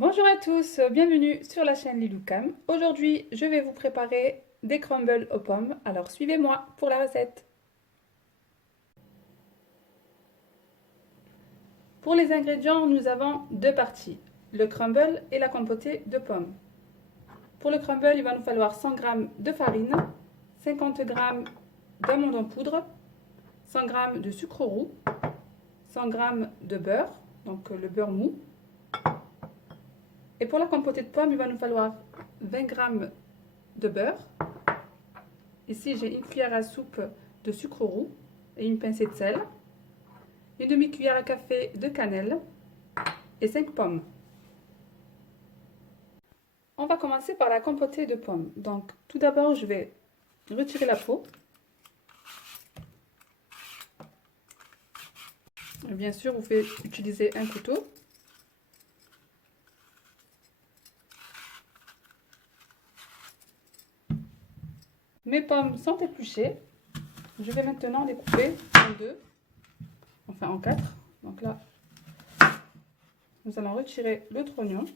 Bonjour à tous, bienvenue sur la chaîne Liloucam. Aujourd'hui, je vais vous préparer des crumbles aux pommes. Alors suivez-moi pour la recette. Pour les ingrédients, nous avons deux parties, le crumble et la compotée de pommes. Pour le crumble, il va nous falloir 100 g de farine, 50 g d'amandes en poudre, 100 g de sucre roux, 100 g de beurre, donc le beurre mou. Et pour la compotée de pommes, il va nous falloir 20 g de beurre. Ici, j'ai une cuillère à soupe de sucre roux et une pincée de sel, une demi-cuillère à café de cannelle et 5 pommes. On va commencer par la compotée de pommes. Donc, tout d'abord, je vais retirer la peau. Bien sûr, vous pouvez utiliser un couteau. Mes pommes sont épluchées. Je vais maintenant les couper en deux, enfin en quatre. Donc là, nous allons retirer le trognon.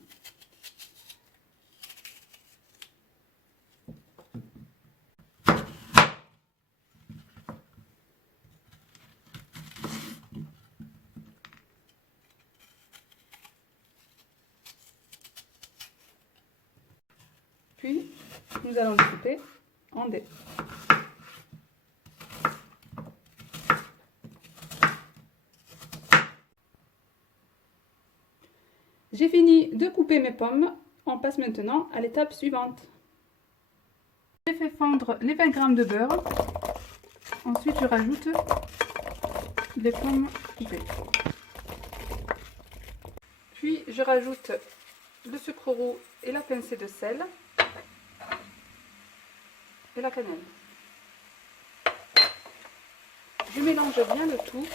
Puis, nous allons les couper en dés. J'ai fini de couper mes pommes. On passe maintenant à l'étape suivante. J'ai fait fondre les 20 g de beurre. Ensuite, je rajoute les pommes coupées. Puis, je rajoute le sucre roux et la pincée de sel et la cannelle. Je mélange bien le tout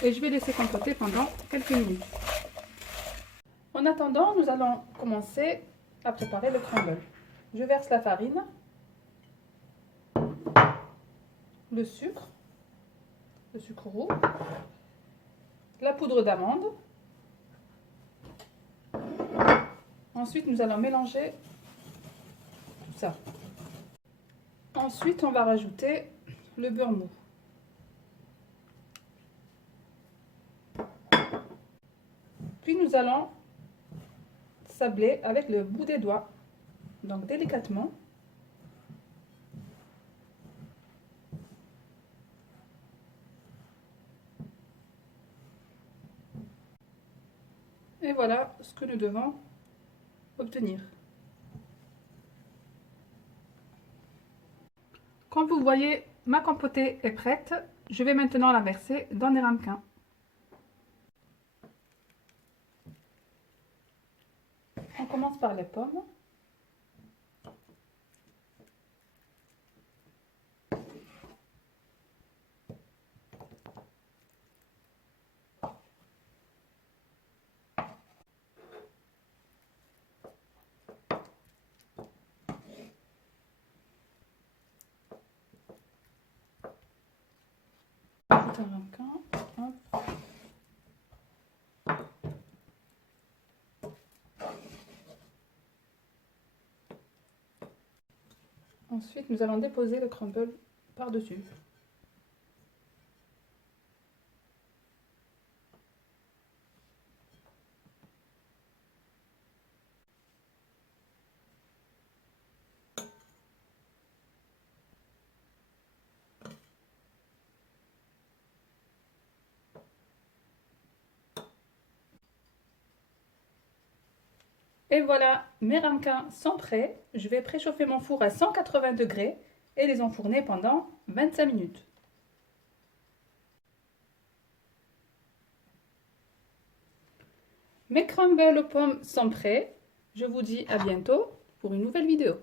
et je vais laisser compoter pendant quelques minutes. En attendant, nous allons commencer à préparer le crumble. Je verse la farine, le sucre roux, la poudre d'amande. Ensuite, nous allons mélanger tout ça. Ensuite, on va rajouter le beurre mou. Puis nous allons sabler avec le bout des doigts, donc délicatement. Et voilà ce que nous devons obtenir. Comme vous voyez, ma compotée est prête. Je vais maintenant la verser dans les ramequins. On commence par les pommes. Ajoute un ramequin. Hop. Ensuite, nous allons déposer le crumble par-dessus. Et voilà, mes ramequins sont prêts. Je vais préchauffer mon four à 180 degrés et les enfourner pendant 25 minutes. Mes crumbles aux pommes sont prêts. Je vous dis à bientôt pour une nouvelle vidéo.